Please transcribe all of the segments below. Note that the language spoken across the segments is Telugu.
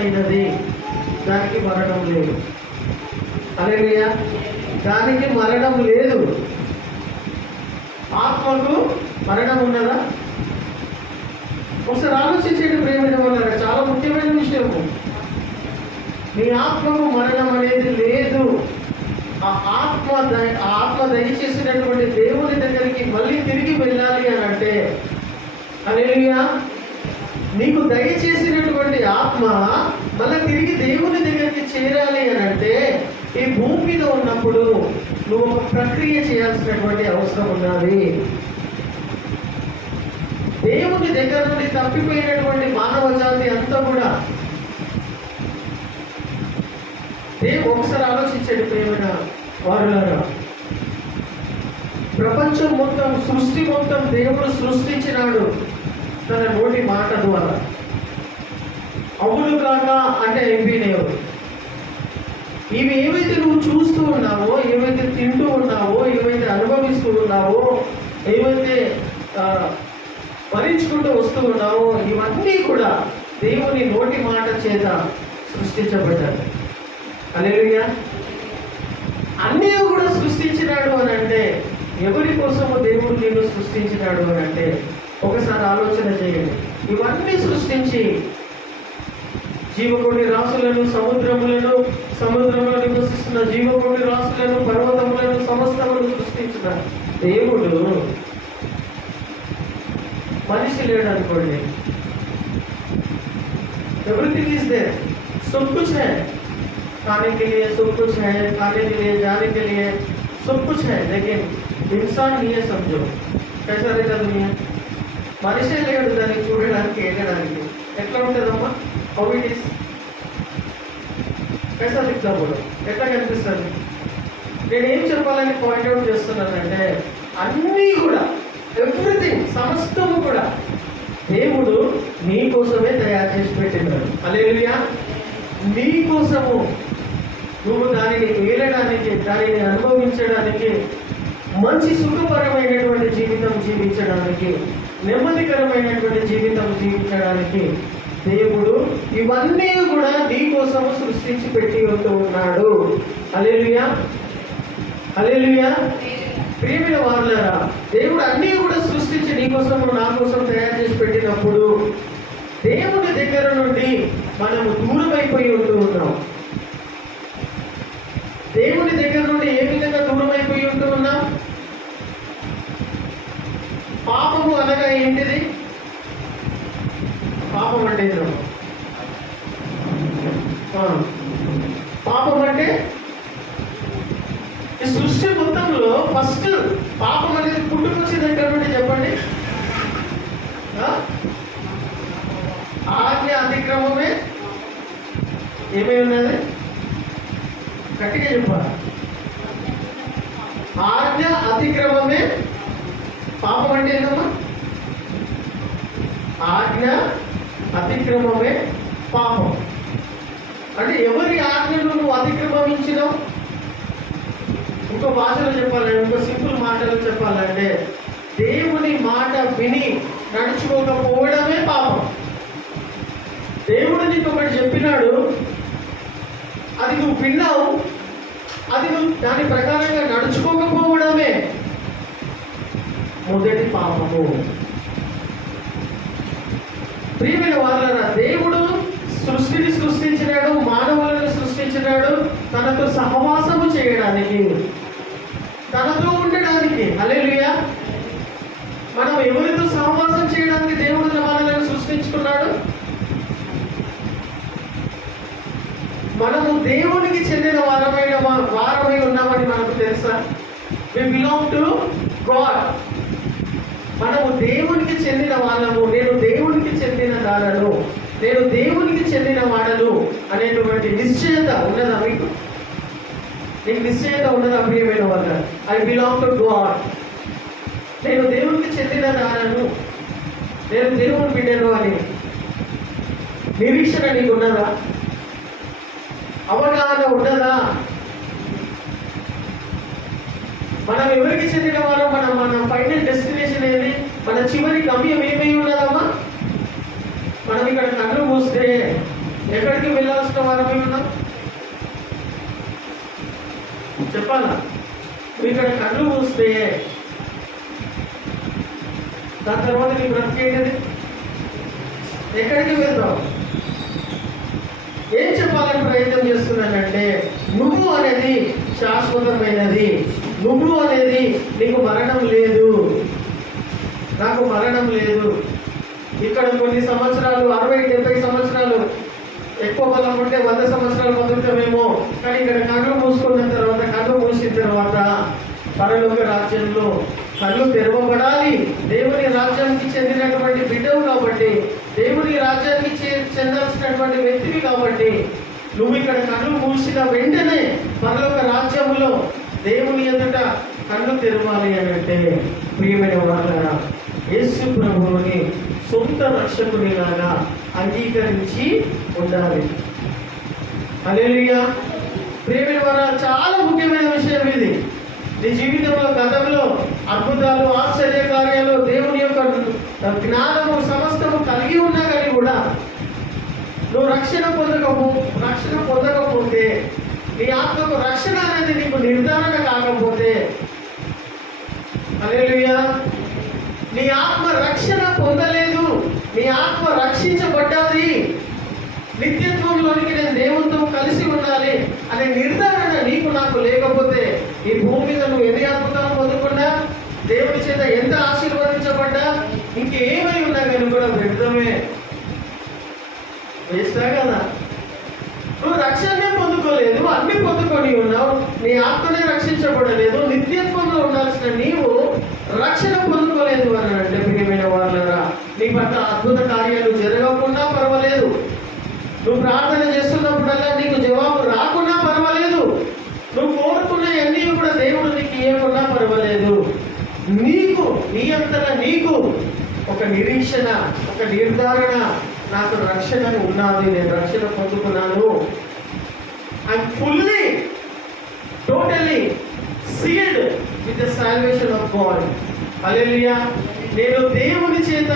శాశ్వతమైనది, దానికి మరణం లేదు. హల్లెలూయా. దానికి మరణం లేదు. ఆత్మకు మరణం ఉన్నదా? ఒకసారి ఆలోచించండి ప్రియమైన వాళ్ళారా, చాలా ముఖ్యమైన విషయము. మీ ఆత్మకు మరణం అనేది లేదు. ఆ ఆత్మ దయచేసినటువంటి దేవుని దగ్గరికి మళ్ళీ తిరిగి వెళ్ళాలి అని అంటే, హల్లెలూయా, నీకు దయచేసినటువంటి ఆత్మ మళ్ళీ తిరిగి దేవుని దగ్గరికి చేరాలి అని అంటే, ఈ భూమి మీద ఉన్నప్పుడు నువ్వు ఒక ప్రక్రియ చేయాల్సినటువంటి అవసరం ఉన్నది. దేవుని దగ్గర నుండి తప్పిపోయినటువంటి మానవ జాతి అంతా కూడా, ఒకసారి ఆలోచించండి ప్రియమైన వారులారా, ప్రపంచం మొత్తం, సృష్టి మొత్తం దేవుడు సృష్టించినాడు తన నోటి మాట ద్వారా. అవును కాక అంటే అయిపోయినావు. ఇవి ఏవైతే నువ్వు చూస్తూ ఉన్నావో, ఏవైతే తింటూ ఉన్నావో, ఏవైతే అనుభవిస్తూ ఉన్నావో, ఏవైతే భరించుకుంటూ వస్తూ ఉన్నావో, ఇవన్నీ కూడా దేవుని నోటి మాట చేత సృష్టించబడ్డాయి. హల్లెలూయా. అన్నీ కూడా సృష్టించినాడు అని అంటే, ఎవరి కోసము దేవుడు నిన్ను సృష్టించినాడు అని అంటే, ఒకసారి ఆలోచన చేయండి. ఇవన్నీ సృష్టించి జీవకోటి రాసులను, సముద్రంలో నివసిస్తున్న జీవకోటి రాసులను, పర్వతములను, సమస్తమును సృష్టించిన దేవుడు మనిషి లేడు అనుకోండి. ఎవ్రీథింగ్ ఈజ్ దేర్, सब कुछ है, खाने के लिए सब कुछ है, खाने के लिए, जाने के लिए सब कुछ है, लेकिन इंसान नहीं है. समझो कैसा रहता दुनिया. మనిషే లేడు దాన్ని చూడడానికి, వెళ్ళడానికి. ఎట్లా ఉంటుందమ్మా? హౌ ఇట్ ఈస్, कैसा दिखता बोलो, ఎట్లా కనిపిస్తుంది? నేను ఏం చెప్పాలని పాయింట్అవుట్ చేస్తున్నానంటే, అన్నీ కూడా, ఎవ్రీథింగ్, సమస్తము కూడా దేవుడు నీ కోసమే తయారు చేసి పెట్టినాడు. హల్లెలూయా. నీ కోసము, నువ్వు దానిని ఏలడానికి, దానిని అనుభవించడానికి, మంచి సుఖపరమైనటువంటి జీవితం జీవించడానికి, నెమ్మదికరమైనటువంటి జీవితం జీవించడానికి దేవుడు ఇవన్నీ కూడా నీ కోసము సృష్టించి పెట్టి ఉంటూ ఉన్నాడు. హల్లెలూయా. హల్లెలూయా. ప్రియమైన వారులారా, దేవుడు అన్నీ కూడా సృష్టించి నీ కోసము, నా కోసం తయారు చేసి పెట్టినప్పుడు దేవుని దగ్గర నుండి మనము దూరమైపోయి ఉంటూ ఉన్నాం. దేవుని దగ్గర నుండి ఏ విధంగా దూరమైపోయి ఉంటూ ఉన్నాం? పాపము అనగా ఏంటిది? పాపం అంటే పాపం అంటే ఈ సృష్టి మొత్తంలో ఫస్ట్ పాపం అనేది పుట్టుకొచ్చింది అంటే చెప్పండి. ఆజ్ఞ అతిక్రమమే ఏమై ఉన్నది? గట్టిగా చెప్పాలి. ఆజ్ఞ అతిక్రమమే పాపం అంటే ఏంటమ్మా? ఆజ్ఞ అతిక్రమమే పాపం. అంటే ఎవరి ఆజ్ఞను నువ్వు అతిక్రమించినావు? ఇంకో భాషలో చెప్పాలంటే, ఇంకో సింపుల్ మాటలో చెప్పాలంటే, దేవుని మాట విని నడుచుకోకపోవడమే పాపం. దేవుడు నీకు ఒకటి చెప్పినాడు, అది నువ్వు విన్నావు, అది నువ్వు దాని ప్రకారంగా నడుచుకోకపోవడమే మొదటి పాపము. ప్రియమైన వారులారా, దేవుడు సృష్టిని సృష్టించినాడు, మానవులను సృష్టించినాడు తనతో సహవాసము చేయడానికి, తనతో ఉండడానికి. హల్లెలూయా. మనం ఎవరితో సహవాసం చేయడానికి దేవుడు మనల్ని సృష్టించుకున్నాడు? మనము దేవునికి చెందిన వారమై ఉన్నామని మనకు తెలుసా? We belong to God. మనము దేవునికి చెందిన వాళ్ళము. నేను దేవునికి చెందిన దానను, నేను దేవునికి చెందిన వాడను అనేటువంటి నిశ్చయత ఉన్నదా మీకు? నీకు నిశ్చయత ఉన్నదా ప్రియమైన వాళ్ళ? I belong to God. నేను దేవునికి చెందిన దానను, నేను దేవుని బిడ్డను అని నిరీక్షణ నీకు ఉన్నదా? అవగాహన ఉన్నదా? మనం ఎవరికి చెందిన వారు? మన ఫైనల్ డెస్టినేషన్ ఏది? మన చివరి గమ్యం ఏమై ఉన్నదమ్మా? మనం ఇక్కడ కన్ను మూస్తే ఎక్కడికి వెళ్ళాల్సిన వారమే ఉన్నాం? చెప్పాలా? నువ్వు ఇక్కడ కళ్ళు మూస్తే దాని తర్వాత నీ బ్రతికేది ఎక్కడికి వెళ్తావు? ఏం చెప్పాలని ప్రయత్నం చేస్తున్నానంటే, నువ్వు అనేది శాశ్వతమైనది. నువ్వు అనేది నీకు మరణం లేదు, నాకు మరణం లేదు. ఇక్కడ కొన్ని సంవత్సరాలు 60-70 సంవత్సరాలు ఎక్కువ బలం ఉంటే 100 సంవత్సరాలు బతుకుతామేమో. కానీ ఇక్కడ కళ్ళు మూసుకున్న తర్వాత, కళ్ళు మూసిన తర్వాత పరలోక రాజ్యంలో కళ్ళు తెరవబడాలి. దేవుని రాజ్యానికి చెందినటువంటి బిడ్డవు కాబట్టి, దేవుని రాజ్యానికి చెందాల్సినటువంటి వ్యక్తివి కాబట్టి, నువ్వు ఇక్కడ కళ్ళు మూసిన వెంటనే పరలోక రాజ్యంలో దేవుని ఎదుట కళ్ళు తెరవాలి అని అంటే, ప్రియమైన వారులారా, యేసు ప్రభువుని సొంత రక్షకునిలాగా అంగీకరించి ఉండాలి. హల్లెలూయా. ప్రియమైన వారులారా, చాలా ముఖ్యమైన విషయం ఇది. నీ జీవితంలో గతంలో అద్భుతాలు, ఆశ్చర్య కార్యాలు, దేవుని యొక్క జ్ఞానము సమస్తము కలిగి ఉన్నా కానీ కూడా నువ్వు రక్షణ పొందకపోతే, నీ ఆత్మకు రక్షణ అనేది నీకు నిర్ధారణ కాకపోతే, హల్లెలూయా, నీ ఆత్మ రక్షణ పొందలేదు, నీ ఆత్మ రక్షించబడ్డది, నిత్యత్వంలోనికి నేను దేవునితో కలిసి ఉండాలి అనే నిర్ధారణ నీకు నాకు లేకపోతే, ఈ భూమి మీద నువ్వు ఎన్ని అద్భుతాలు పొందకుండా, దేవుని చేత ఎంత ఆశీర్వదించబడ్డా, ఇంకేమై ఉన్నా కానీ కూడా వ్యర్థమే, వేస్తా కదా. నువ్వు రక్షణనే పొందుకోలేదు, అన్ని పొందుకొని ఉన్నావు, నీ ఆత్మనే రక్షించబడలేదు, నిత్యత్వంలో ఉండాల్సిన నీవు రక్షణ పొందుకోలేదు అని అంటే, ప్రియమైన వారులారా, నీ పట్ల అద్భుత కార్యాలు జరగకుండా పర్వాలేదు, నువ్వు ప్రార్థన చేస్తున్నప్పుడల్లా నీకు జవాబు రాకున్నా పర్వాలేదు, నువ్వు కోరుకున్నవన్నీ కూడా దేవుడు నీకు ఇవ్వకుండా పర్వాలేదు, నీకు నీ అంతటా నీకు ఒక నిరీక్షణ, ఒక నిర్ధారణ, నాకు రక్షణ ఉన్నది, నేను రక్షణ పొందుకున్నాను, I'm fully totally sealed with the salvation of God. Hallelujah. నేను దేవుని చేత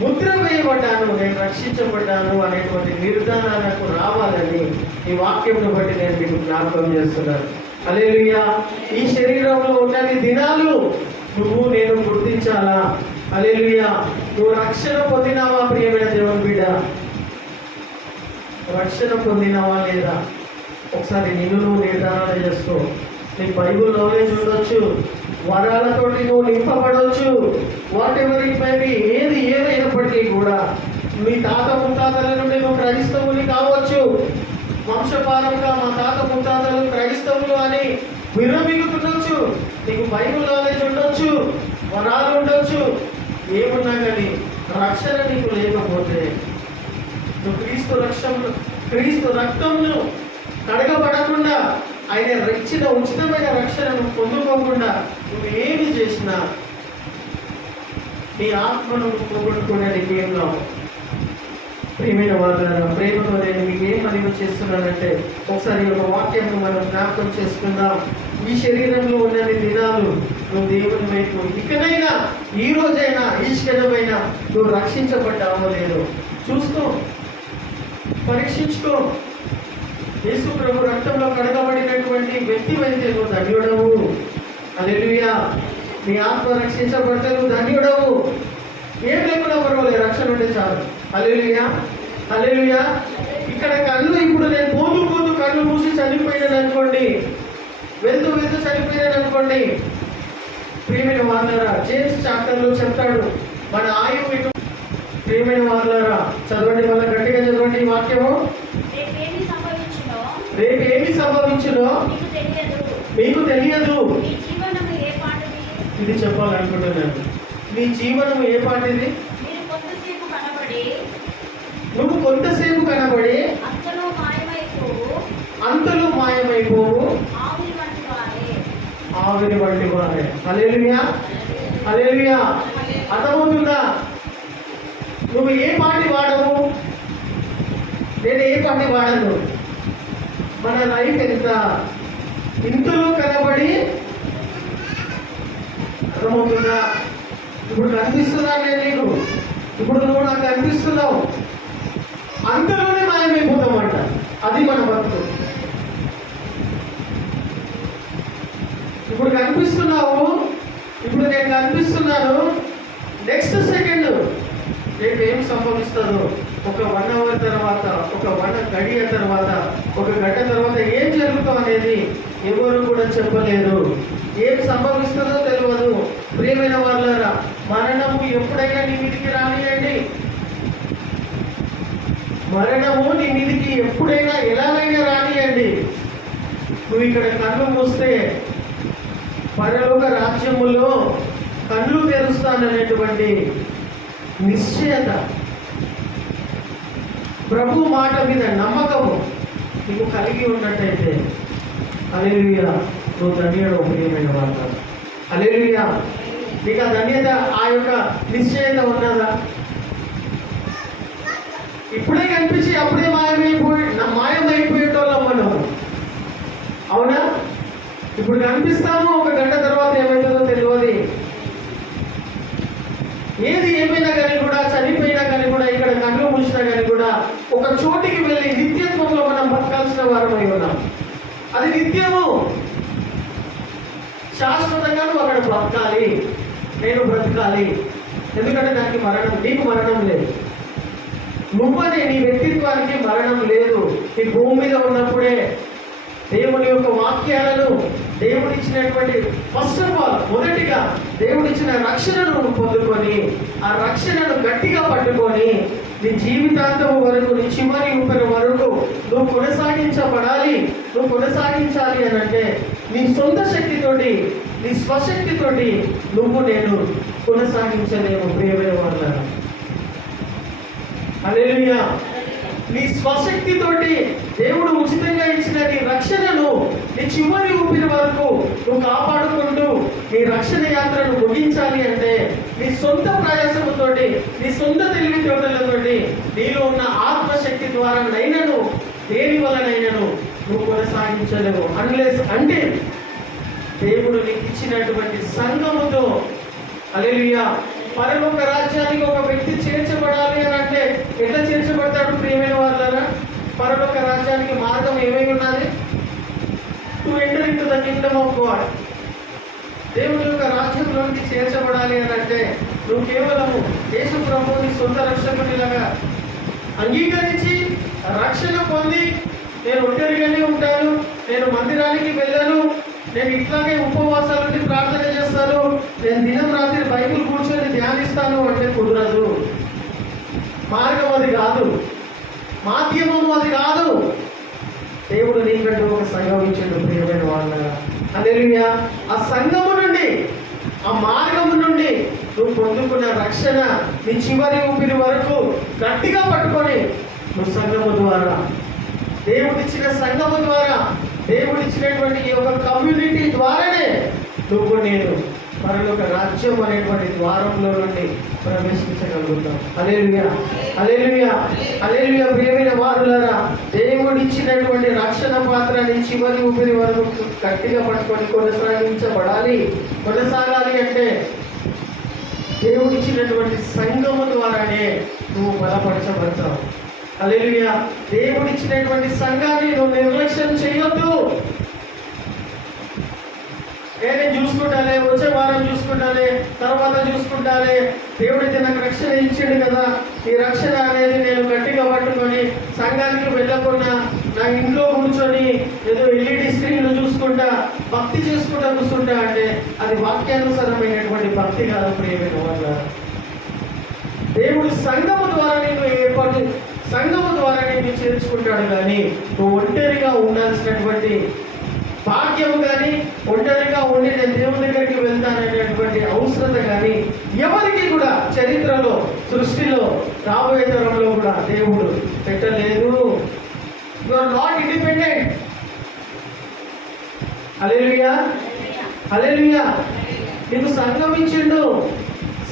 ముద్ర వేయబడ్డాను, నేను రక్షించబడ్డాను అనేటువంటి నిర్ధారణ నాకు రావాలని ఈ వాక్యంను బట్టి నేను మీకు జ్ఞాపకం చేస్తున్నాను. హల్లెలూయా. ఈ శరీరంలో ఉన్నన్ని దినాలు నువ్వు నేను గుర్తించాలా? హల్లెలూయా. నువ్వు రక్షణ పొందినావా ప్రియమైన దేవుని బిడ్డ? రక్షణ పొందినావా లేదా? ఒకసారి నువ్వు నిర్ధారణ చేసుకో. నీ బైబుల్ నాలెడ్జ్ ఉండొచ్చు, వరాలతోటి నువ్వు నింపబడవచ్చు, whatever it may be, ఏది ఏదైనప్పటికీ కూడా మీ తాత ముత్తాతల నుండి నువ్వు క్రైస్తవుని కావచ్చు, వంశపారంగా మా తాత ముత్తాతలు క్రైస్తవులు అని విరమిగుతుండొచ్చు, నీకు బైబుల్ నాలెడ్జ్ ఉండొచ్చు, వరాలు ఉండొచ్చు, ఏమున్నా కానీ రక్షణ నీకు లేకపోతే, నువ్వు క్రీస్తు రక్తంను కడగబడకుండా, ఆయన ఇచ్చిన ఉచితమైన రక్షణను పొందుకోకుండా నువ్వు ఏమి చేసినా నీ ఆత్మను పోగొట్టుకోవడానికి ఏం రావు. ప్రియమైన వారులారా, ప్రేమతో నేను మీకు ఏం మనవి చేస్తున్నానంటే, ఒకసారి ఒక వాక్యంను మనం జ్ఞాపకం చేసుకుందాం. ఈ శరీరంలో ఉన్నన్ని దినాలు నువ్వు దేవుని వైపు ఇకనైనా, ఈ రోజైనా, ఈ క్షణమైనా నువ్వు రక్షించబడ్డావో లేదో చూసుకో, పరీక్షించుకో. యేసు ప్రభు రక్తంలో కడగబడినటువంటి వ్యక్తి అయితే నువ్వు ధన్యుడవు. హల్లెలూయా. నీ ఆత్మ రక్షించబడితే నువ్వు ధన్యుడవు. ఏం లేకుండా పర్వాలేదు, రక్షణ ఉంటే చాలు. హల్లెలూయా. హల్లెలూయా. ఇక్కడ కళ్ళు ఇప్పుడు నేను పోతూ కళ్ళు మూసి చనిపోయినాను అనుకోండి, వెళ్తూ చనిపోయినాను అనుకోండి, ప్రియమైన వారులారా, జేమ్స్ చాప్టర్లో చెప్తాడు మన ఆయువు ఇటు. ప్రియమైన వారులారా, చదవండి, మళ్ళీ గట్టిగా చదవండి ఈ వాక్యము. రేపు ఏమి సంభవించునో మీకు తెలియదు. ఇది చెప్పాలనుకుంటున్నాను. నీ జీవనం ఏ పాటిది? నువ్వు కొంతసేపు కనబడి అంతలో మాయమైపోవు, ఆవిరి వంటి వారే. హల్లెలూయా. హల్లెలూయా. అర్థమవుతుందా? నువ్వు ఏ పాటి వాడవు, నేను ఏ పాటి వాడను. మన లైఫ్ ఎంత ఇంతలో కనబడి, అర్థమవుతుందా? ఇప్పుడు కనిపిస్తున్నా నేను నీకు, ఇప్పుడు నువ్వు నాకు కనిపిస్తున్నావు, అంతలోనే మాయమైపోతామంట. అది మన బతుకు. ఇప్పుడు కనిపిస్తున్నావు, ఇప్పుడు నేను కనిపిస్తున్నాను, నెక్స్ట్ సెకండ్ రేపు ఏం సంభవిస్తుందో, ఒక 1 hour తర్వాత, ఒక 1 గడియ తర్వాత, ఒక గంట తర్వాత ఏం జరుగుతాం అనేది ఎవరు కూడా చెప్పలేరు. ఏం సంభవిస్తుందో తెలియదు. ప్రియమైన వాళ్ళారా, మరణము ఎప్పుడైనా నీ మీదికి రానియండి. మరణము నీ మీదికి ఎప్పుడైనా ఎలాగైనా రానియండి. నువ్వు ఇక్కడ కన్ను మూస్తే పరలోక రాజ్యములో కళ్ళు తెరుస్తాననేటువంటి నిశ్చయత, ప్రభు మాట మీద నమ్మకము నీకు కలిగి ఉన్నట్టయితే, హల్లెలూయా, నువ్వు ధన్యుడు. ప్రియమైన వాళ్ళ, హల్లెలూయా, నీకు ఆ ధన్యత, ఆ యొక్క నిశ్చయత ఉన్నదా? ఇప్పుడే కనిపించి అప్పుడే మాయమైపోయేటోళ్ళం మనం, అవునా? ఇప్పుడు కనిపిస్తాము, ఒక గంట తర్వాత ఏమైతుందో తెలియదు. ఏది ఏమైనా కానీ కూడా, చనిపోయినా కానీ కూడా, ఇక్కడ కళ్ళు మూసినా కానీ కూడా ఒక చోటికి వెళ్ళి నిత్యత్వంలో మనం బతకాల్సిన వారమై ఉన్నాం. అది నిత్యము, శాశ్వతంగా నువ్వు అక్కడ బతకాలి, నేను బ్రతకాలి. ఎందుకంటే దానికి మరణం, నీకు మరణం లేదు. నువ్వనే నీ వ్యక్తిత్వానికి మరణం లేదు. ఈ భూమి మీద ఉన్నప్పుడే దేవుని యొక్క వాక్యాలను, దేవుడిచ్చినటువంటి ఫస్ట్ ఆఫ్ ఆల్ మొదటిగా దేవుడిచ్చిన రక్షణను నువ్వు పొందుకొని, ఆ రక్షణను గట్టిగా పట్టుకొని నీ జీవితాంతం వరకు, నీ చివరి ఊపిరి వరకు నువ్వు కొనసాగించబడాలి. నువ్వు కొనసాగించాలి అని అంటే నీ సొంత శక్తితోటి, నీ స్వశక్తితోటి నువ్వు నేను కొనసాగించలేము. ప్రియమైన వాళ్ళారా, హల్లెలూయా. నీ స్వశక్తితోటి దేవుడు ఉచితంగా ఇచ్చిన నీ రక్షణను నీ చివరి ఊపిరి వరకు నువ్వు కాపాడుకుంటూ నీ రక్షణ యాత్రను ముగించాలి అంటే నీ సొంత ప్రయాసముతోటి, నీ సొంత తెలివితేటలతోటి, నీలో ఉన్న ఆత్మశక్తి ద్వారా నైనను, దేని వలనైనను నువ్వు కొనసాగించలేవు. అంటే దేవుడు నీకు ఇచ్చినటువంటి సంఘముతో, హల్లెలూయా, పరలోక రాజ్యానికి ఒక వ్యక్తి చేర్చబడాలి అని అంటే ఎట్లా చేర్చబడతాడు? ప్రియమైన వాళ్ళారా, పరలోక రాజ్యానికి మార్గం ఏమై ఉన్నది? To enter into the Kingdom of God. దేవుని యొక్క రాజ్యంలోనికి చేర్చబడాలి అని అంటే నువ్వు కేవలము యేసు ప్రభువుని సొంత రక్షకునిలాగా అంగీకరించి రక్షణ పొంది, నేను ఒంటరిగానే ఉంటాను, నేను మందిరానికి వెళ్ళను, నేను ఇట్లాగే ఉపవాసాలు ప్రార్థన చేస్తాను, నేను దినం రాత్రి బైబిల్ కూర్చొని ధ్యానిస్తాను అంటే కుదరదు. మార్గం అది కాదు, మాధ్యమము అది కాదు. దేవుడు నీకంటూ ఒక సంఘం ఇచ్చాడు. ప్రియమైన వాళ్ళ, హల్లెలూయా. ఆ సంఘము నుండి, ఆ మార్గము నుండి నువ్వు పొందుకున్న రక్షణ నీ చివరి ఊపిరి వరకు గట్టిగా పట్టుకొని నువ్వు సంఘము ద్వారా, దేవుడిచ్చిన సంఘము ద్వారా, దేవుడిచ్చినటువంటి ఈ యొక్క కమ్యూనిటీ ద్వారానే నువ్వు నేను పరలోక రాజ్యం అనేటువంటి ద్వారంలో నుండి ప్రవేశించగలుగుతాం. హల్లెలూయా, హల్లెలూయా, హల్లెలూయా. ప్రియమైన వారులారా, దేవుడిచ్చినటువంటి రక్షణ పాత్రని చివరి ఊపిరి వరకు గట్టిగా పట్టుకొని కొనసాగించబడాలి. కొనసాగాలి అంటే దేవుడిచ్చినటువంటి సంఘము ద్వారానే నువ్వు బలపరచబడతావు. హల్లెలూయా. దేవుడిచ్చినటువంటి సంఘాన్ని నువ్వు నిర్లక్ష్యం చేయొద్దు. నేను చూసుకుంటానే, వచ్చే వారం చూసుకుంటానే, తర్వాత చూసుకుంటానే, దేవుడైతే నాకు రక్షణ ఇచ్చాడు కదా, ఈ రక్షణ అనేది నేను గట్టిగా పట్టుకొని సంఘానికి వెళ్ళకుండా నా ఇంట్లో కూర్చొని ఏదో ఎల్ఈడి స్క్రీన్లు చూసుకుంటా, భక్తి చేసుకుంటా కూర్చుంటా అంటే అది వాక్యానుసారమైనటువంటి భక్తి కాదు. ప్రియమైన వాళ్ళ, దేవుడు సంఘము ద్వారా నేను సంఘము ద్వారా నేను చేర్చుకుంటాడు. కానీ నువ్వు ఒంటరిగా ఉండాల్సినటువంటి భాగ్యము కానీ, ఒంటరిగా ఉండి నేను దేవుని దగ్గరికి వెళ్తాననేటువంటి అవసరత కానీ ఎవరికి కూడా చరిత్రలో, సృష్టిలో, రాబోయే తరంలో కూడా దేవుడు పెట్టలేదు. You are not independent. Hallelujah, hallelujah. నీకు సంఘం ఇచ్చిండు.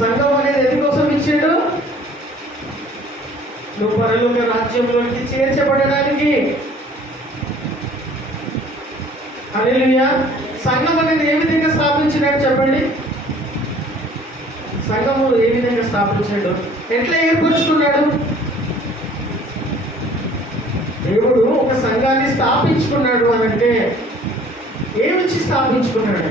సంఘం అనేది ఎందుకోసం ఇచ్చిండు? నువ్వు పరలోక రాజ్యంలోకి చేర్చబడడానికి. హల్లెలూయా. సంఘం అనేది ఏ విధంగా స్థాపించినాడు చెప్పండి? సంఘము ఏ విధంగా స్థాపించాడు? ఎట్లా ఏర్పరుచుకున్నాడు? దేవుడు ఒక సంఘాన్ని స్థాపించుకున్నాడు అని అంటే ఏమిచ్చి స్థాపించుకున్నాడు?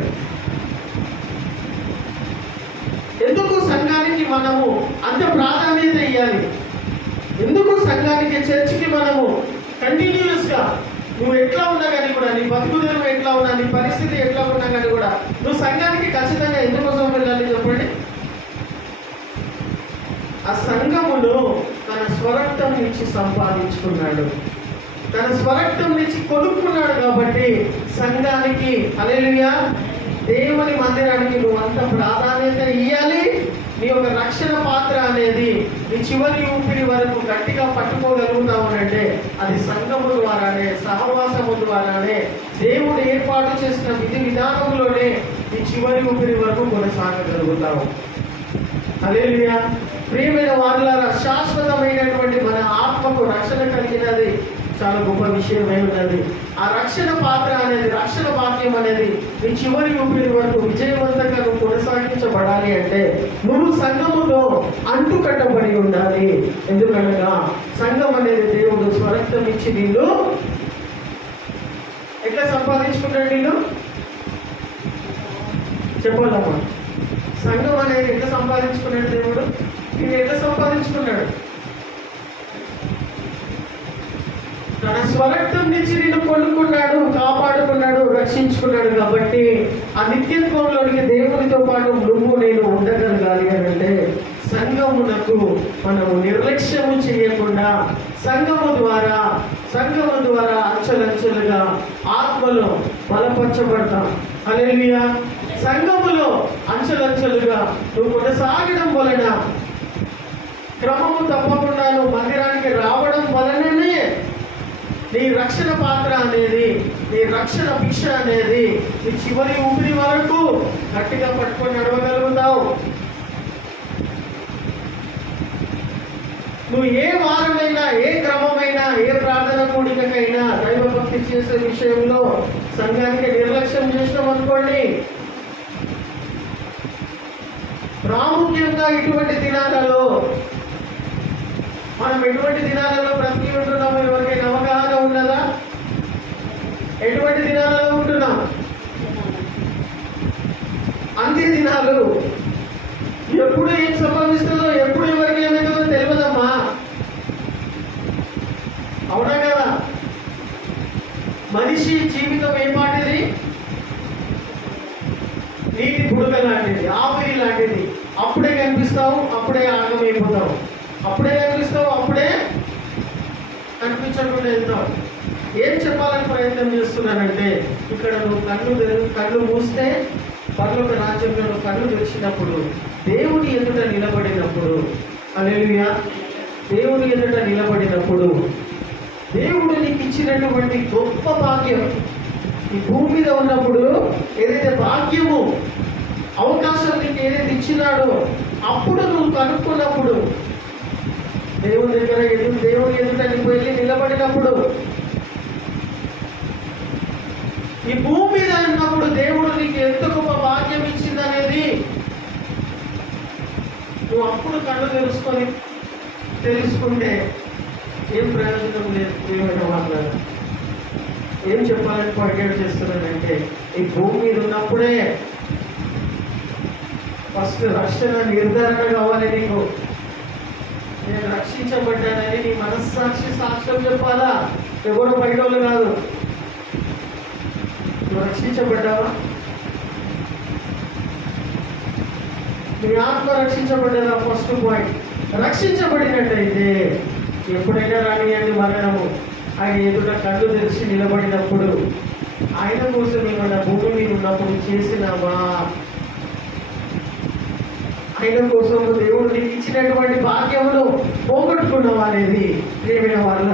ఎందుకు సంఘానికి మనము అంత ప్రాధాన్యత ఇవ్వాలి? ఎందుకు సంఘానికి, చర్చికి మనము కంటిన్యూస్గా నువ్వు ఎట్లా ఉన్నా కానీ కూడా, నీ బతుకుదనం ఎట్లా ఉన్నా, నీ పరిస్థితి ఎట్లా ఉన్నా కానీ కూడా నువ్వు సంఘానికి ఖచ్చితంగా ఎందుకోసం వెళ్ళాలి చెప్పండి? ఆ సంఘములో తన స్వరక్తం నుంచి సంపాదించుకున్నాడు, తన స్వరక్తం నుంచి కొనుక్కున్నాడు. కాబట్టి సంఘానికి, హల్లెలూయా, దేవుని మందిరానికి నువ్వు అంత ప్రాధాన్యత ఇవ్వాలి. నీ యొక్క రక్షణ పాత్ర అనేది నీ చివరి ఊపిరి వరకు గట్టిగా పట్టుకోగలుగుతావు అంటే అది సంఘము ద్వారానే, సహవాసము ద్వారానే, దేవుడు ఏర్పాటు చేసిన విధి విధానంలోనే నీ చివరి ఊపిరి వరకు కొనసాగగలుగుతావు. హల్లెలూయా. ప్రియమైన వారులారా, శాశ్వతమైనటువంటి మన ఆత్మకు రక్షణ కలిగినది చాలా గొప్ప విషయమై ఉన్నది. ఆ రక్షణ పాత్ర అనేది, రక్షణ వాక్యం అనేది నీ చివరి ఊపిరి వరకు విజయవంతంగా నువ్వు కొనసాగించబడాలి అంటే నువ్వు సంఘములో అంటుకట్టబడి ఉండాలి. ఎందుకనగా సంఘం అనేది దేవుడు స్వరక్తం ఇచ్చి నిన్ను ఎట్లా సంపాదించుకుంటాడు? నిన్ను చెప్పాలమ్మా, సంఘం అనేది ఎట్లా సంపాదించుకున్నాడు దేవుడు? నిన్ను ఎట్లా సంపాదించుకున్నాడు? తన స్వరక్తం నుంచి నిన్ను కొనుక్కున్నాడు, కాపాడుకున్నాడు, రక్షించుకున్నాడు. కాబట్టి ఆ నిత్యత్వంలోనికి దేవునితో పాటు నువ్వు నేను ఉండగలగాలి అని అంటే సంఘమునకు మనము నిర్లక్ష్యము చేయకుండా సంఘము ద్వారా అంచెలంచెలుగా ఆత్మలో బలపరచబడతాం. హల్లెలూయా. సంఘములో అంచెలంచెలుగా నువ్వు కొనసాగడం వలన, క్రమము తప్పకుండా నువ్వు మందిరానికి రావడం వలననే నీ రక్షణ పాత్ర అనేది, నీ రక్షణ భిక్ష అనేది నీ చివరి ఊపిరి వరకు గట్టిగా పట్టుకొని నడవగలుగుతావు. నువ్వు ఏ వారమైనా, ఏ క్రమమైనా, ఏ ప్రార్థన కూడికైనా దైవభక్తి చేసే విషయంలో సంఘానికి నిర్లక్ష్యం చేసినాం అనుకోండి, ప్రాముఖ్యంగా ఇటువంటి దినాలలో మనం ఎటువంటి దినాలలో బ్రతికి ఉంటున్నాము? ఎవరికైనా అవగాహన ఉన్నదా? ఎటువంటి దినాలలో ఉంటున్నాం? అంత్య దినాలు. ఎప్పుడు ఏం సంభవిస్తుందో, ఎప్పుడు ఎవరికి ఏమవుతుందో తెలియదమ్మా. అవునా కదా? మనిషి జీవితం ఏమాటిది? నీటి బుడక లాంటిది, ఆవిరి లాంటిది. అప్పుడే కనిపిస్తావు, అప్పుడే ఆగమైపోతావు. అప్పుడే కనిపిస్తావు, అప్పుడే కనిపించకుండా వెళ్తావు. ఏం చెప్పాలని ప్రయత్నం చేస్తున్నానంటే, ఇక్కడ నువ్వు కళ్ళు మూస్తే పరలోక రాజ్యంలో నువ్వు కళ్ళు తెరిచినప్పుడు, దేవుని ఎదుట నిలబడినప్పుడు, హల్లెలూయా, దేవుని ఎదుట నిలబడినప్పుడు దేవుడు నీకు ఇచ్చినటువంటి గొప్ప భాగ్యం, ఈ భూమి మీద ఉన్నప్పుడు ఏదైతే భాగ్యము, అవకాశం నీకు ఏదైతే ఇచ్చినాడో, అప్పుడు నువ్వు కనుక్కున్నప్పుడు, దేవుని దగ్గర దేవుని ఎదుట నీకు వెళ్ళి నిలబడినప్పుడు, ఈ భూమి మీద ఉన్నప్పుడు దేవుడు నీకు ఎంత గొప్ప భాగ్యం ఇచ్చిందనేది నువ్వు అప్పుడు కళ్ళు తెలుసుకుంటే ఏం ప్రయోజనం లేదు. ఏమైనా మాట్లాడాలి, ఏం చెప్పాలని పాయింట్ చేస్తున్నానంటే, ఈ భూమి మీద ఉన్నప్పుడే ఫస్ట్ రక్షణ నిర్ధారణ కావాలి నీకు. నేను రక్షించబడ్డానని నీ మనస్సాక్షి సాక్ష్యం చెప్పాలా, ఎవరు బయట వాళ్ళు కాదు. నువ్వు రక్షించబడ్డావా? నీ ఆత్మ రక్షించబడ్డదా? First point. రక్షించబడినట్టయితే ఎప్పుడైనా రానియండి మరణము, ఆయన ఎదుట కళ్ళు తెరిచి నిలబడినప్పుడు ఆయన కోసం ఏమన్నా భూమి మీద ఉన్నప్పుడు చేసినావా? ఆయన కోసం దేవుడు నీకు ఇచ్చినటువంటి భాగ్యమును పోగొట్టుకున్నావా అనేది ప్రియమైన వాళ్ళ